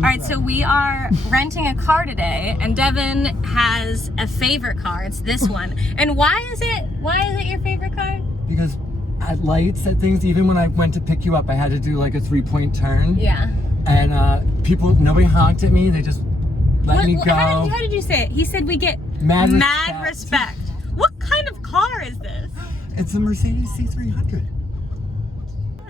All right, so we are renting a car today, and Devin has a favorite car. It's this one. And why is it your favorite car? Because at lights, at things, even when I went to pick you up, I had to do like a 3-point turn. Yeah. And nobody honked at me. They just let me go. How did you say it? He said we get mad respect. What kind of car is this? It's a Mercedes C300.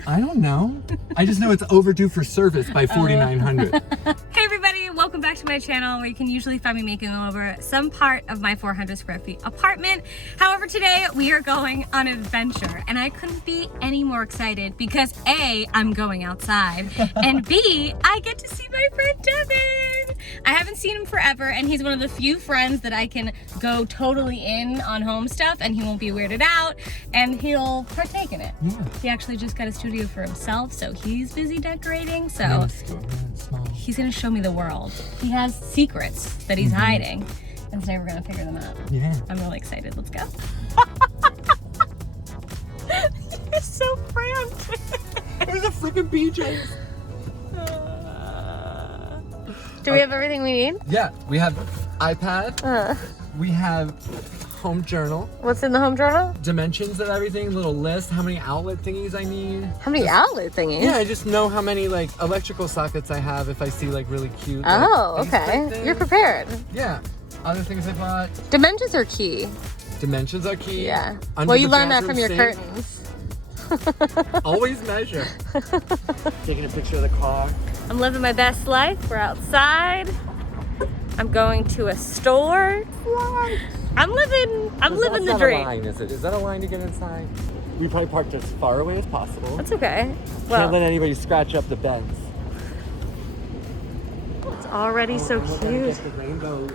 I don't know. I just know it's overdue for service by 4,900. Hey everybody, welcome back to my channel where you can usually find me making over some part of my 400 square feet apartment. However, today we are going on an adventure and I couldn't be any more excited because A, I'm going outside, and B, I get to see my friend Devin. I haven't seen him forever and he's one of the few friends that I can go totally in on home stuff and he won't be weirded out and he'll partake in it. Yeah. He actually just got a studio for himself, so he's busy decorating, so he's gonna show me the world. He has secrets that he's hiding, and today we're gonna figure them out. Yeah. I'm really excited. Let's go. You're so cramped. There's a freaking BJ's. Do we have everything we need? Yeah, we have iPad. We have home journal. What's in the home journal? Dimensions of everything, little list, how many outlet thingies I need. How many outlet thingies? Yeah, I just know how many like electrical sockets I have if I see like really cute. Oh, like, okay. things. You're prepared. Yeah. Other things I bought. Dimensions are key. Dimensions are key. Yeah. Under Well, you the learned that from bathroom your sink. curtains. Always measure. Taking a picture of the car. I'm living my best life. We're outside. I'm going to a store. I'm living the dream. That's not a line, is it? Is that a line to get inside? We probably parked as far away as possible. That's okay. Can't let anybody scratch up the beds. It's already so cute.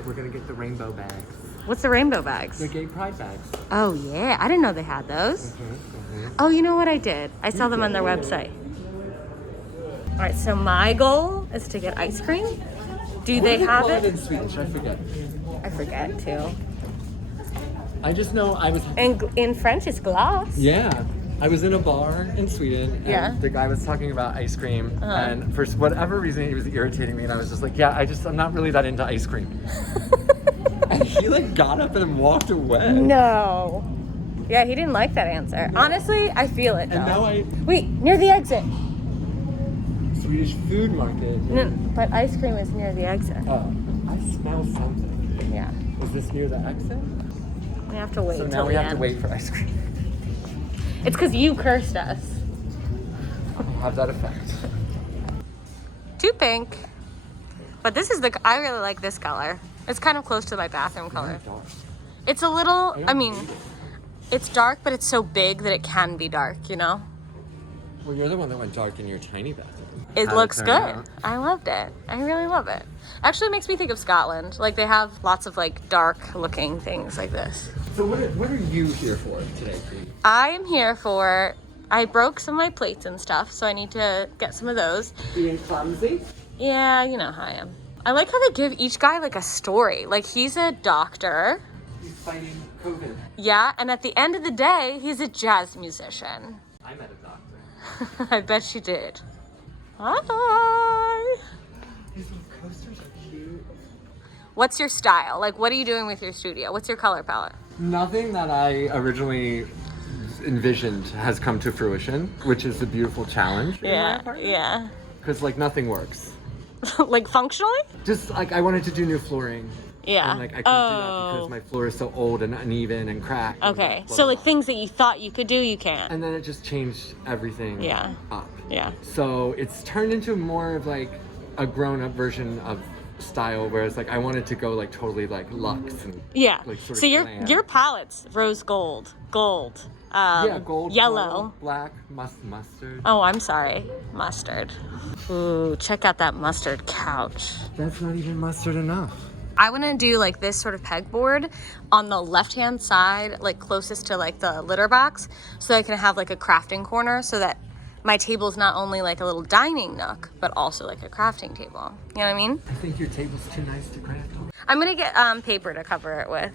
We're gonna get the rainbow bags. What's the rainbow bags? The gay pride bags. Oh yeah, I didn't know they had those. Oh, you know what I did? I saw them on their website. All right, so my goal is to get ice cream. Do they have it? In Swedish, I forget. I forget too. I just know I was. And in French, it's glace. Yeah. I was in a bar in Sweden and Yeah. the guy was talking about ice cream and for whatever reason he was irritating me and I was just like, yeah, I'm not really that into ice cream. And he like got up and walked away. No. Yeah, he didn't like that answer. No. Honestly, I feel it though. And now Wait, near the exit. Swedish food market. No, but ice cream is near the exit. Oh, I smell something. Yeah. Is this near the exit? We have to wait. So now we have to wait for ice cream. It's because you cursed us. Have that effect. Too pink. But this is I really like this color. It's kind of close to my bathroom color. It's a little, it's dark, but it's so big that it can be dark, you know? Well, you're the one that went dark in your tiny bathroom. It looks good. I loved it. I really love it. Actually, it makes me think of Scotland. Like they have lots of like dark looking things like this. So what are you here for today, Pete? I am here for, I broke some of my plates and stuff, so I need to get some of those. Being clumsy? Yeah, you know how I am. I like how they give each guy like a story. Like he's a doctor. He's fighting COVID. Yeah, and at the end of the day, he's a jazz musician. I met a doctor. I bet you did. Hi. These little coasters are cute. What's your style? Like, what are you doing with your studio? What's your color palette? Nothing that I originally envisioned has come to fruition, which is a beautiful challenge. Yeah. Because like nothing works. Like functionally? Just like I wanted to do new flooring. Yeah. And like I couldn't do that because my floor is so old and uneven and cracked. Okay. And blah, So blah, like things that you thought you could do, you can't. And then it just changed everything up. Yeah. So it's turned into more of like a grown-up version of style, whereas like I wanted to go like totally like luxe and like sort of so glam. your palette's rose gold, gold, gold, yellow, gold, black, mustard. Oh, I'm sorry, mustard. Ooh, check out that mustard couch. That's not even mustard enough. I want to do like this sort of pegboard on the left-hand side, like closest to like the litter box, so I can have like a crafting corner so that my table is not only like a little dining nook, but also like a crafting table. You know what I mean? I think your table's too nice to craft on. I'm gonna get paper to cover it with.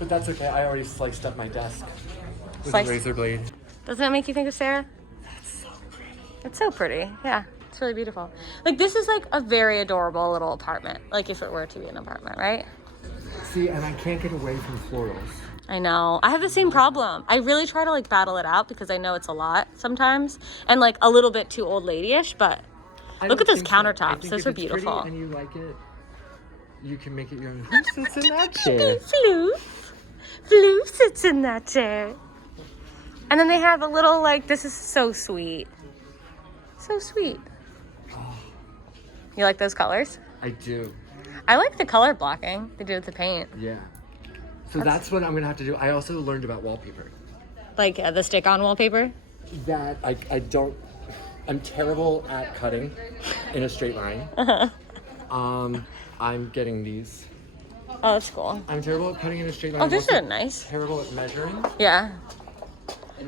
But that's okay, I already sliced up my desk with Sliced? a razor blade. Doesn't it make you think of Sarah? That's so pretty. It's so pretty, yeah. It's really beautiful. Like, this is like a very adorable little apartment. Like, if it were to be an apartment, right? See, and I can't get away from florals. I know. I have the same problem. I really try to like battle it out because I know it's a lot sometimes and like a little bit too old lady-ish, but look at those countertops. Those are beautiful. And you like it, you can make it your own. Who sits in that chair? Floof sits in that chair. And then they have a little like, this is so sweet. So sweet. Oh. You like those colors? I do. I like the color blocking they do with the paint. Yeah. So that's what I'm gonna have to do. I also learned about wallpaper. Like the stick-on wallpaper? That I don't. I'm terrible at cutting in a straight line. I'm getting these. Oh, that's cool. I'm terrible at cutting in a straight line. Oh, these are nice. Terrible at measuring. Yeah.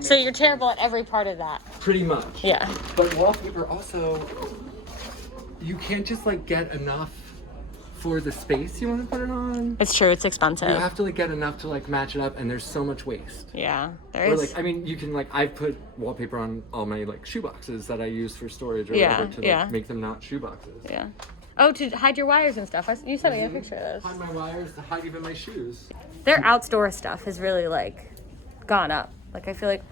So you're terrible at every part of that. Pretty much. Yeah. But wallpaper also, you can't just like get enough for the space you want to put it on. It's true. It's expensive. You have to like get enough to like match it up, and there's so much waste. Yeah, there Or is. like, I mean, you can like, I've put wallpaper on all my like shoe boxes that I use for storage or Yeah, whatever to like, make them not shoe boxes. Yeah. Oh, to hide your wires and stuff. You sent me a picture of those. Hide my wires, to hide even my shoes. Their outdoor stuff has really like gone up. Like I feel like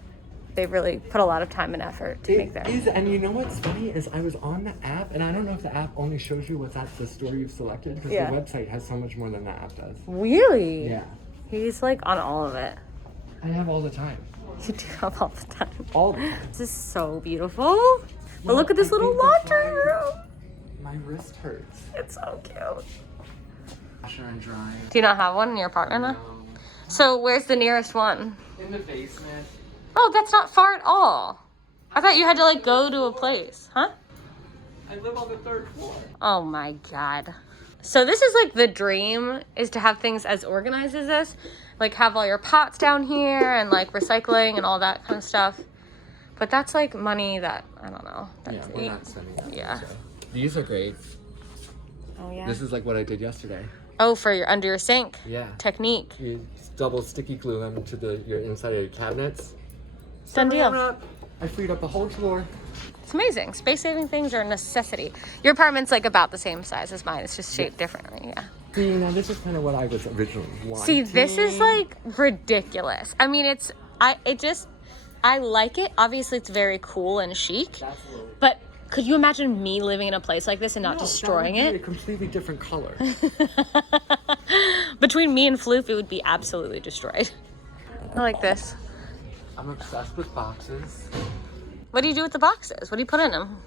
they've really put a lot of time and effort to make It is, and you know what's funny is I was on the app, and I don't know if the app only shows you what's at the store you've selected, because Yeah. the website has so much more than the app does. Really? Yeah. He's like on all of it. I have all the time. You do have all the time. All the time. This is so beautiful. But look at this little laundry room. My wrist hurts. It's so cute. Washer and dry. Do you not have one in your apartment now? No. So where's the nearest one? In the basement. Oh, that's not far at all. I thought you had to like go to a place, huh? I live on the 3rd floor. Oh my God. So this is like the dream, is to have things as organized as this. Like have all your pots down here and like recycling and all that kind of stuff. But that's like money that, I don't know. Yeah, we're not spending that. Yeah. So. These are great. Oh yeah. This is like what I did yesterday. Oh, for your under your sink. Yeah. Technique. You double sticky glue them to your inside of your cabinets. Done deal. Up. I freed up the whole floor. It's amazing. Space saving things are a necessity. Your apartment's like about the same size as mine. It's just shaped differently. Yeah. See, now this is kind of what I was originally wanting. See, this is like ridiculous. I mean, I like it. Obviously, it's very cool and chic. Absolutely. But could you imagine me living in a place like this and not destroying that would be it? a completely different color. Between me and Floof, it would be absolutely destroyed. I like this. I'm obsessed with boxes. What do you do with the boxes? What do you put in them?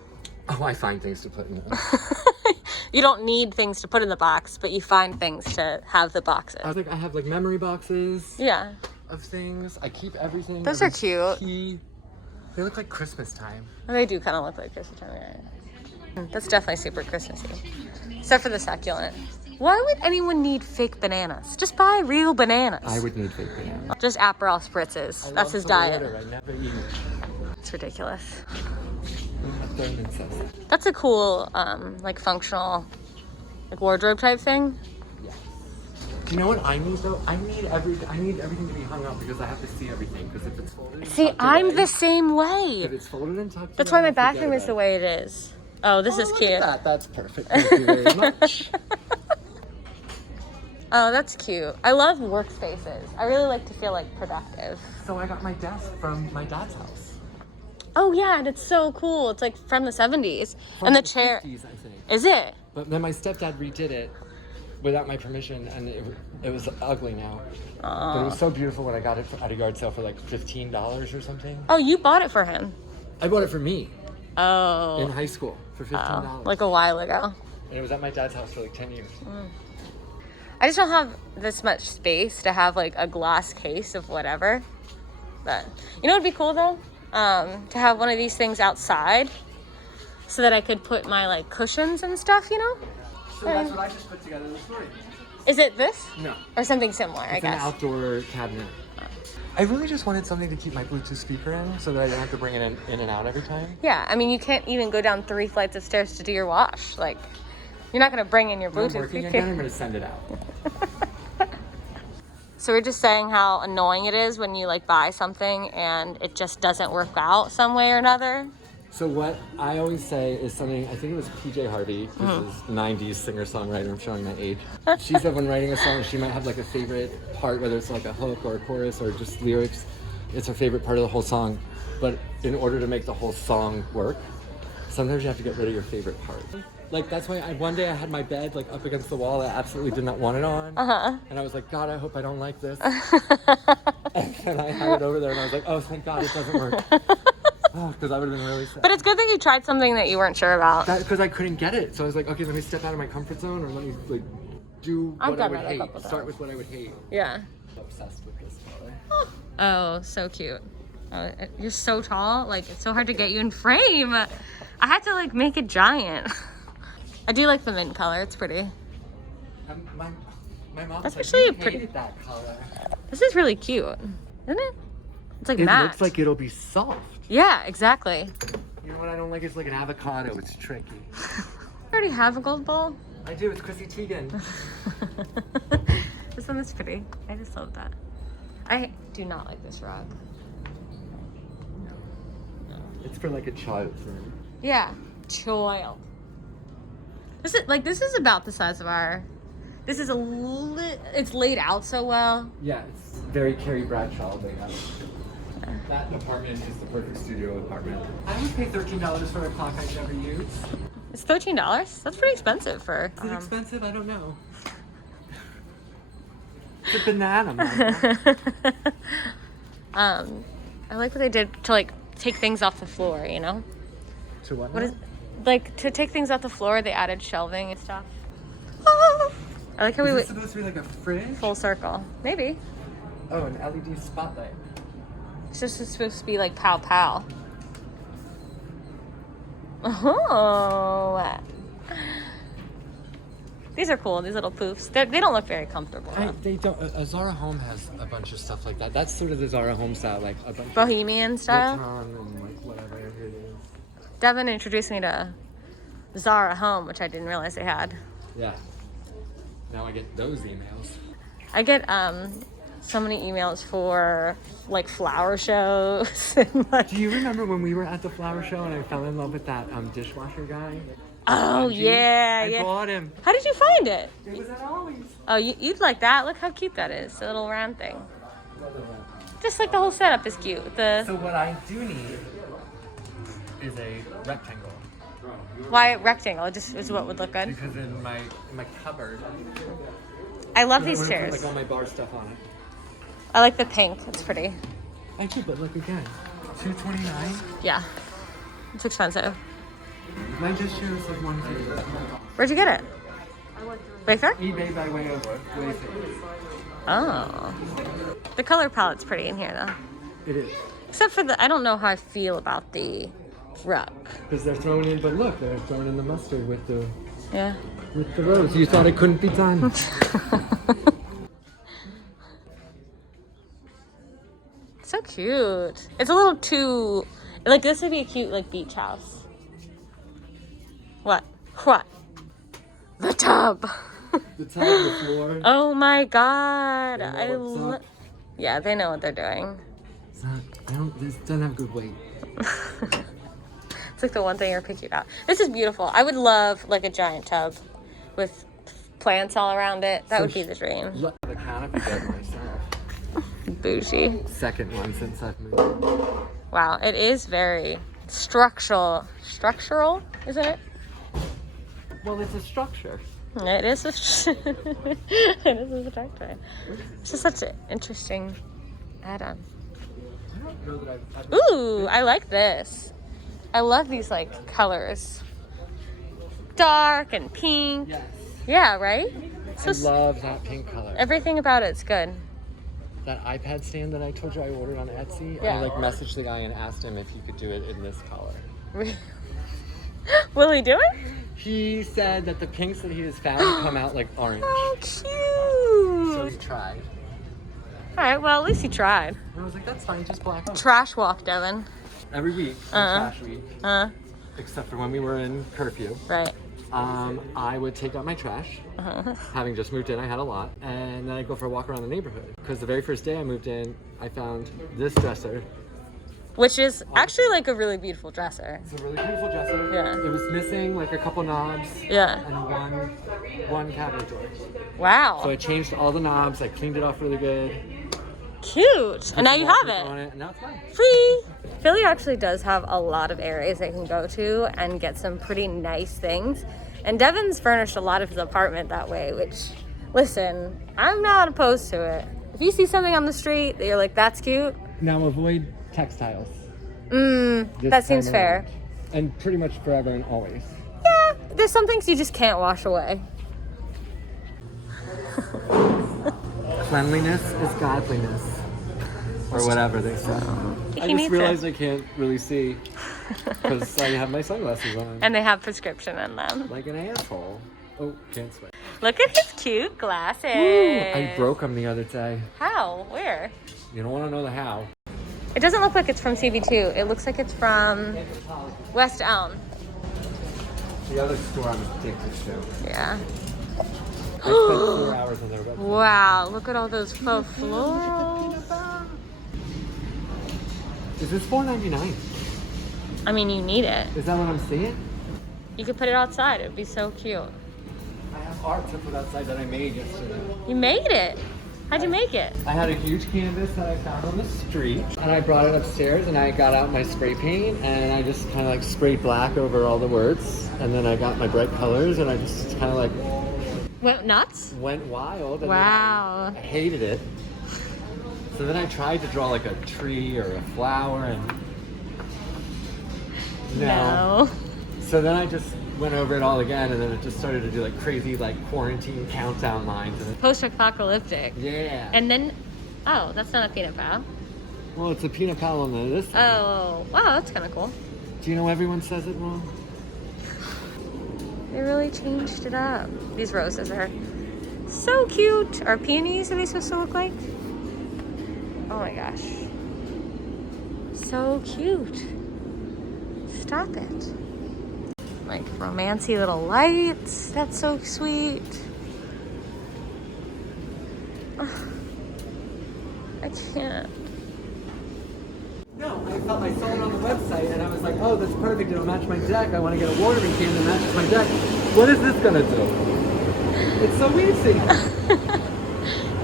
Oh, I find things to put in them. You don't need things to put in the box, but you find things to have the boxes. I have like memory boxes. Yeah. Of things. I keep everything. Those are cute. Key. They look like Christmas time. They do kind of look like Christmas time. Yeah. That's definitely super Christmassy. Except for the succulent. Why would anyone need fake bananas? Just buy real bananas. I would need fake bananas. Just Aperol spritzes. That's his diet. Water. I never eat. It's ridiculous. Incest. That's a cool, like functional, like wardrobe type thing. Yeah. You know what I need though? I need everything to be hung up because I have to see everything. Because if it's folded. See, I'm the same way. If it's folded and tucked. That's why my bathroom is the way it is. Oh, this is look cute. at that. That's perfect. Thank you very much. Oh, that's cute. I love workspaces. I really like to feel like productive. So I got my desk from my dad's house. Oh yeah, and it's so cool. It's like from the 70s. And the chair. 50s, I think. Is it? But then my stepdad redid it without my permission, and it was ugly now. But it was so beautiful when I got it at a yard sale for like $15 or something. Oh, you bought it for him. I bought it for me Oh. in high school for $15. Like a while ago. And it was at my dad's house for like 10 years. I just don't have this much space to have like a glass case of whatever. But you know what would be cool though? To have one of these things outside so that I could put my like cushions and stuff, you know? So that's what I just put together this morning. Is it this? No. Or something similar, I It's guess. an outdoor cabinet. I really just wanted something to keep my Bluetooth speaker in so that I don't have to bring it in and out every time. Yeah, I mean, you can't even go down 3 flights of stairs to do your wash. Like, you're not going to bring in your When I'm Bluetooth working speaker. again, I'm going to send it out. So we're just saying how annoying it is when you like buy something and it just doesn't work out some way or another. So what I always say is something, I think it was PJ Harvey, who's this 90s singer-songwriter, I'm showing my age. She said when writing a song, she might have like a favorite part, whether it's like a hook or a chorus or just lyrics. It's her favorite part of the whole song. But in order to make the whole song work, sometimes you have to get rid of your favorite part. Like that's why one day I had my bed like up against the wall. I absolutely did not want it on. And I was like, God, I hope I don't like this. And then I had it over there and I was like, oh, thank God it doesn't work. Oh, because I would have been really sad. But it's good that you tried something that you weren't sure about. Because I couldn't get it. So I was like, okay, let me step out of my comfort zone or let me like do what I would hate. Start with what I would hate. Yeah. I'm obsessed with this color. Oh, so cute. Oh, you're so tall. Like, it's so hard to get you in frame. I had to like make it giant. I do like the mint color. It's pretty. My mom's That's like, actually you a pretty. hated that color. This is really cute, isn't it? It's like It matte. looks like it'll be soft. Yeah, exactly. You know what I don't like? It's like an avocado. It's tricky. I already have a gold bowl. I do. It's Chrissy Teigen. This one is pretty. I just love that. I do not like this rug. It's for like a child room. Yeah, child. This is about the size of our. This is it's laid out so well. Yeah, it's very Carrie Bradshaw. They have. That apartment is the perfect studio apartment. I would pay $13 for a clock I never use. It's $13. That's pretty expensive for. Is it expensive? I don't know. It's a banana, man. I like what they did to like take things off the floor. You know. To what? What is like to take things off the floor? They added shelving and stuff. Oh, I like how we Is went this supposed to be like a fridge? full circle. Maybe. Oh, an LED spotlight. It's just supposed to be like pow pow. Oh. These are cool, these little poofs. They don't look very comfortable. They don't. A Zara Home has a bunch of stuff like that. That's sort of the Zara Home style, like a bunch Bohemian of style. Vuitton and like whatever it is. Devin introduced me to Zara Home, which I didn't realize they had. Yeah. Now I get those emails. I get so many emails for like flower shows. And, like, Do you remember when we were at the flower show and I fell in love with that dishwasher guy? oh yeah, I bought him. How did you find it? It was at Ollie's. Oh, you'd like that. Look how cute that is. The little round thing. Just like the whole setup is cute. So what I do need is a rectangle. Why rectangle? It just is what would look good. Because in my cupboard, I love I these wanna put, chairs. like all my bar stuff on it. I like the pink. It's pretty. I do, but look again. $229. Yeah. It's expensive. Mine just shows like $150. Where'd you get it? Wayfair? eBay by way of Wayfair. Oh. The color palette's pretty in here though. It is. Except for I don't know how I feel about the rug. Because they're throwing in, but look, they're throwing in the mustard with the rose. You thought it couldn't be done. So cute. It's a little too, like this would be a cute like beach house. What? The tub. The tub, the floor. Oh my God. They know what's up. Yeah, they know what they're doing. It's not, this doesn't have good weight. It's like the one thing you're picky about. This is beautiful. I would love like a giant tub with plants all around it. That would be the dream. Look, the canopy bed myself. Bougie. Second one since I've moved. Wow, it is very structural, isn't it? Well, it's a structure. It is a it is a structure. It's just such an interesting add-on. I don't know that I've Ooh, I like this. I love these like colors. Dark and pink. Yes. Yeah, right? I love that pink color. Everything about it's good. That iPad stand that I told you I ordered on Etsy, Yeah. I like messaged the guy and asked him if he could do it in this color. Will he do it? He said that the pinks that he has found come out like orange. Oh, So cute. he tried. All right, well, at least he tried. And I was like, that's fine, just black out. Trash walk, Devin. Every week, trash week, except for when we were in curfew, Right. I would take out my trash. Having just moved in, I had a lot. And then I'd go for a walk around the neighborhood. Because the very first day I moved in, I found this dresser Which is actually like a really beautiful dresser. It's a really beautiful dresser. Yeah. It was missing like a couple knobs. Yeah. And one cabinet door. Wow. So I changed all the knobs. I cleaned it off really good. Cute. And now you have On it. it, and now it's mine. Free. Philly actually does have a lot of areas they can go to and get some pretty nice things. And Devin's furnished a lot of his apartment that way, which, listen, I'm not opposed to it. If you see something on the street that you're like, that's cute. Now avoid textiles. That seems fair. And pretty much forever and always. Yeah, there's some things you just can't wash away. Cleanliness is godliness. Or whatever they say. I just realized I can't really see because I have my sunglasses on. And they have prescription in them. Like an asshole. Oh, can't sweat. Look at his cute glasses. Woo, I broke them the other day. How? Where? You don't want to know the how. It doesn't look like it's from CB2. It looks like it's from West Elm. The other store I'm addicted to. Yeah. I spent 4 hours on their website. Wow, look at all those faux florals. Is this $4.99? I mean, you need it. Is that what I'm seeing? You could put it outside. It would be so cute. I have art to put outside that I made yesterday. You made it. How'd you make it? I had a huge canvas that I found on the street, and I brought it upstairs, and I got out my spray paint, and I just kind of like sprayed black over all the words, and then I got my bright colors, and I just kind of like Went nuts? went wild. And Wow. I hated it. So then I tried to draw like a tree or a flower, and no. So then I just went over it all again, and then it just started to do like crazy like quarantine countdown lines. And Post-apocalyptic. yeah. And then, oh, that's not a peanut pal. Well, it's a peanut pal on this side. Oh, wow, that's kind of cool. Do you know everyone says it wrong? They really changed it up. These roses are so cute. Are peonies, are they supposed to look like? Oh my gosh. So cute. Stop it. Like romancy little lights. That's so sweet. Oh, I can't. No, I saw it on the website, and I was like, oh, that's perfect. It'll match my deck. I want to get a watering can that matches my deck. What is this going to do? It's so easy.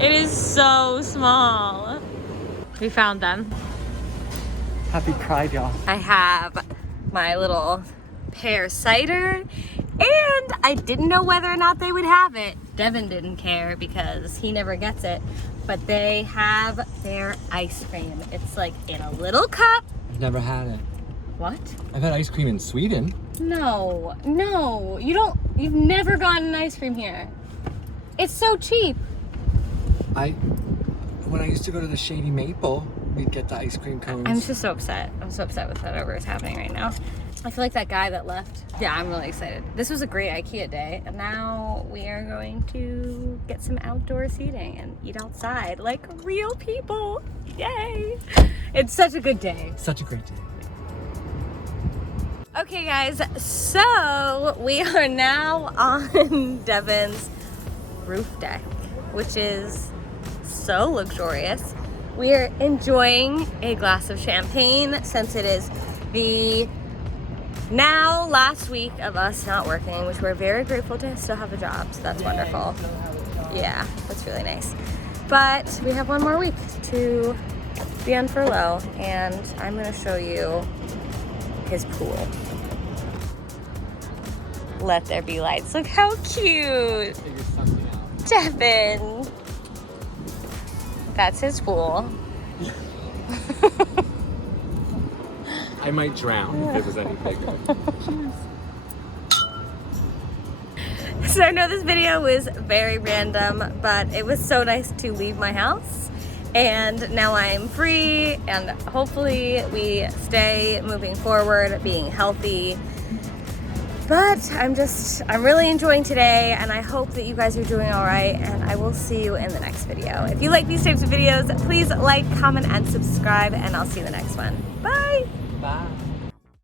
It is so small. We found them. Happy Pride, y'all. I have my little pear cider, and I didn't know whether or not they would have it. Devin didn't care because he never gets it, but they have their ice cream. It's like in a little cup. I've never had it. What? I've had ice cream in Sweden. No, you've never gotten ice cream here. It's so cheap. When I used to go to the Shady Maple, we'd get the ice cream cones. I'm just so upset. I'm so upset with whatever is happening right now. I feel like that guy that left. Yeah, I'm really excited. This was a great IKEA day, and now we are going to get some outdoor seating and eat outside like real people. Yay! It's such a good day. Such a great day. Okay, guys, so we are now on Devin's roof deck, which is so luxurious. We are enjoying a glass of champagne since it is the now last week of us not working, which we're very grateful to still have a job, so that's wonderful. Yeah, that's really nice. But we have one more week to be on furlough, and I'm gonna show you his pool. Let there be lights. Look how cute. Figure something out. Devin. That's his pool. I might drown if it was any bigger. So I know this video was very random, but it was so nice to leave my house. And now I'm free, and hopefully we stay moving forward, being healthy. But I'm really enjoying today, and I hope that you guys are doing all right, and I will see you in the next video. If you like these types of videos, please like, comment, and subscribe, and I'll see you in the next one. Bye! Bye.